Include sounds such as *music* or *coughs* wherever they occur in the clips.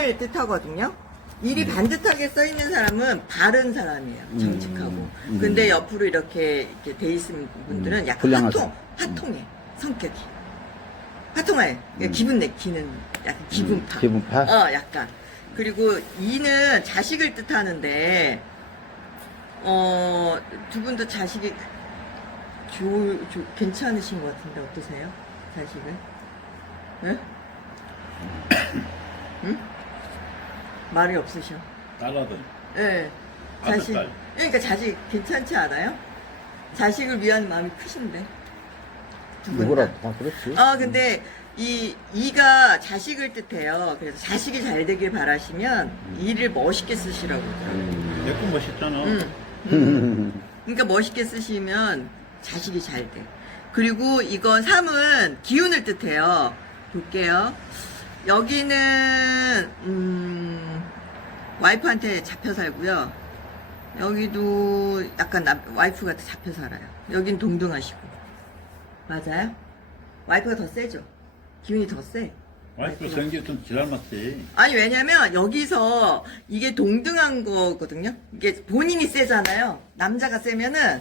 기인을 뜻하거든요. 일이 반듯하게 써 있는 사람은 바른 사람이에요. 정직하고. 음. 근데 옆으로 이렇게, 이렇게 돼 있는 분들은 음, 약간 화통, 사람. 화통해. 성격이. 화통해. 그러니까 기분 내키는 약간 기분파. 음, 기분파? 어, 약간. 그리고 이는 자식을 뜻하는데, 어, 두 분도 자식이 좋, 좋, 괜찮으신 것 같은데 어떠세요? 자식은? 응? *coughs* 응? 말이 없으셔. 딸아들. 예. 아들, 자식. 딸. 그러니까 자식 괜찮지 않아요? 자식을 위한 마음이 크신데. 두 분 다. 누구라도 다 그렇지. 아, 근데 이 이가 자식을 뜻해요. 그래서 자식이 잘 되길 바라시면 이를 멋있게 쓰시라고. 내거 멋있잖아. 음, 음. 그러니까 멋있게 쓰시면 자식이 잘 돼. 그리고 이건 삼은 기운을 뜻해요. 볼게요. 여기는 음, 와이프한테 잡혀 살고요. 여기도 약간 남, 와이프가 잡혀 살아요. 여긴 동등하시고. 맞아요? 와이프가 더 세죠? 기운이 더 세. 와이프 성격 좀 지랄맞지. 아니 왜냐면 여기서 이게 동등한 거거든요. 이게 본인이 세잖아요. 남자가 세면은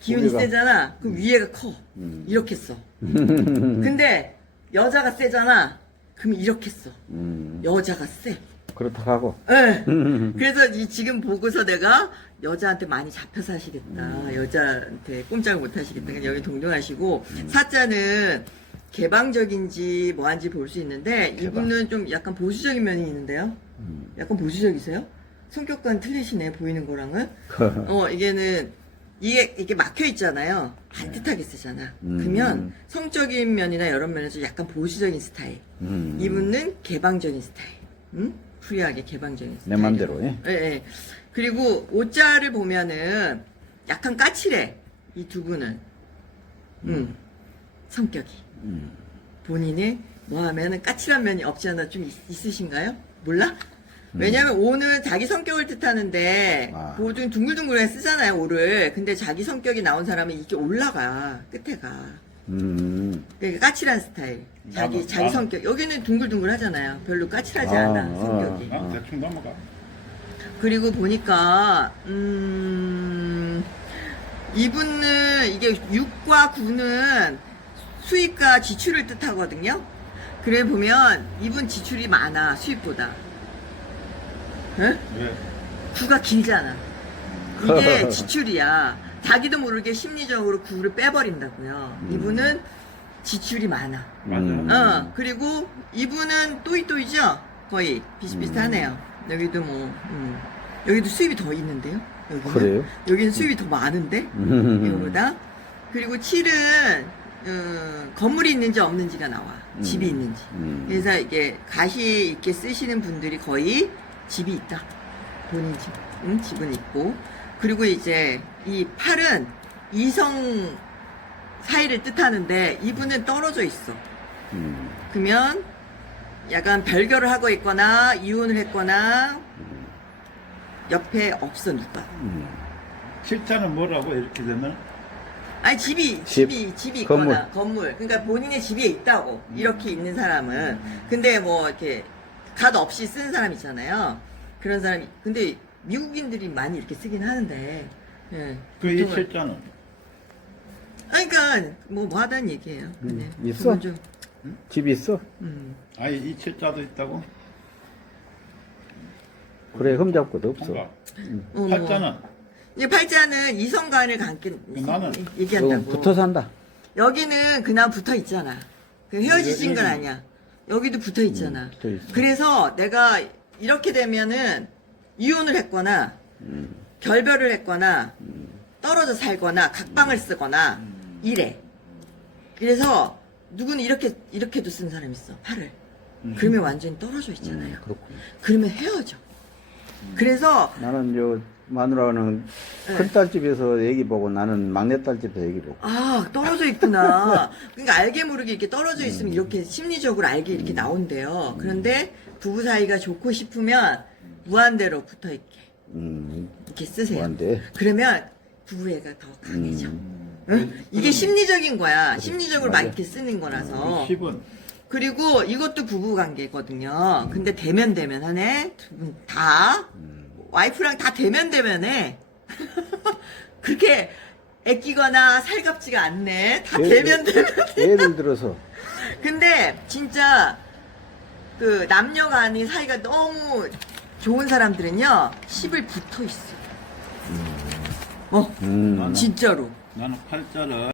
기운이 우리가- 세잖아. 그럼 위에가 커. 음. 이렇게 써. *laughs* 근데 여자가 세잖아. 그럼 이렇게 써. 음, 여자가 세. 그렇다 하고. 예. 그래서 이 지금 보고서 내가 여자한테 많이 잡혀 사시겠다. 음. 여자한테 꼼짝 못 하시겠다. 그냥 여기 동등하시고 사자는 개방적인지 뭐한지 볼 수 있는데 개방. 이분은 좀 약간 보수적인 면이 있는데요. 음. 약간 보수적이세요? 성격과는 틀리시네 보이는 거랑은. *laughs* 어 이게는 이게 이게 막혀 있잖아요. 반듯하게 쓰잖아. 음. 그러면 성적인 면이나 여러 면에서 약간 보수적인 스타일. 음. 이분은 개방적인 스타일. 응? 프리하게 개방적인 스타일. 내 맘대로, 예? 예, 예. 그리고 옷자를 보면은 약간 까칠해. 이 두 분은. 음. 성격이. 음. 본인의 뭐 하면은 까칠한 면이 없지 않아 좀 있, 있으신가요? 몰라? 왜냐면 오는 자기 성격을 뜻하는데 음. 아. 보통 둥글둥글하게 쓰잖아요 오를 근데 자기 성격이 나온 사람은 이게 올라가 끝에가 음. 그러니까 까칠한 스타일. 자기 나도- 자기 나도- 성격. 여기는 둥글둥글 하잖아요. 별로 까칠하지 아, 않아 아. 성격이. 난 대충 넘어가. 그리고 보니까 음 이분은 이게 6과 9는 수입과 지출을 뜻하거든요. 그래 보면 이분 지출이 많아 수입보다. 응? 왜? 9가 길잖아. 이게 *laughs* 지출이야. 자기도 모르게 심리적으로 9를 빼버린다고요. 음. 이분은 지출이 많아. 맞아. 음. 어, 그리고 이분은 또이또이죠? 거의 비슷비슷하네요. 여기도 뭐, 음. 여기도 수입이 더 있는데요? 여기는? 그래요? 여기는 수입이 더 많은데? 음. 이거보다. 그리고 7은, 음, 건물이 있는지 없는지가 나와. 음. 집이 있는지. 음. 그래서 이게 가시 있게 쓰시는 분들이 거의 집이 있다. 본인 집, 응? 집은 있고. 그리고 이제 이 팔은 이성 사이를 뜻하는데 이분은 떨어져 있어. 음. 그러면 약간 별결을 하고 있거나 이혼을 했거나 옆에 없어 누가. 음. 실자는 뭐라고 이렇게 되면 아니 집이 집, 집이 집이. 있거나 건물. 그러니까 본인의 집에 있다고 이렇게 있는 사람은 근데 뭐 이렇게 갓 없이 쓰는 사람 있잖아요. 그런 사람이 근데 미국인들이 많이 이렇게 쓰긴 하는데. 예. 그이 보통은- 실자는 아니, 그러니까 뭐, 뭐 하다는 얘기예요. 음, 있어? 그건 좀, 집이 있어? 음. 아예 이 실자도 있다고? 그래, 흠잡고도 없어. 뭔가. 어, 팔자는 이 팔자는 이성간을 갖게 나는 얘기한다고. 붙어 산다. 여기는 그냥 붙어 있잖아. 그 헤어지신 건 아니야. 여기도 붙어 있잖아. 음, 붙어 있어. 그래서 내가 이렇게 되면은 이혼을 했거나 음. 결별을 했거나 떨어져 살거나 각방을 쓰거나 이래. 그래서 누구는 이렇게 이렇게도 쓴 사람 있어. 팔을. 그러면 완전히 떨어져 있잖아요. 음, 그렇군. 그러면 헤어져. 그래서 나는 저 마누라는 네. 큰딸 집에서 얘기 보고 나는 막내딸 집에서 얘기 보고. 아 떨어져 있구나. 그러니까 알게 모르게 이렇게 떨어져 음. 있으면 이렇게 심리적으로 알게 이렇게 나온대요. 그런데 부부 사이가 좋고 싶으면 무한대로 붙어 있게 음. 이렇게 쓰세요. 뭐한데? 그러면 부부애가 더 강해져. 음. 응? 이게 심리적인 거야. 심리적으로 막 맞아. 이렇게 쓰는 거라서. 10은 그리고 이것도 부부 관계거든요. 근데 대면 대면 하네. 두분 다. 와이프랑 다 대면 대면 해. *laughs* 그렇게 애끼거나 살갑지가 않네. 다 예, 대면 대면. 예를 들어서 근데 진짜 그 남녀 간이 사이가 너무 좋은 사람들은요. 10을 붙어 있어. 어, 음, 진짜로. 나는 팔자를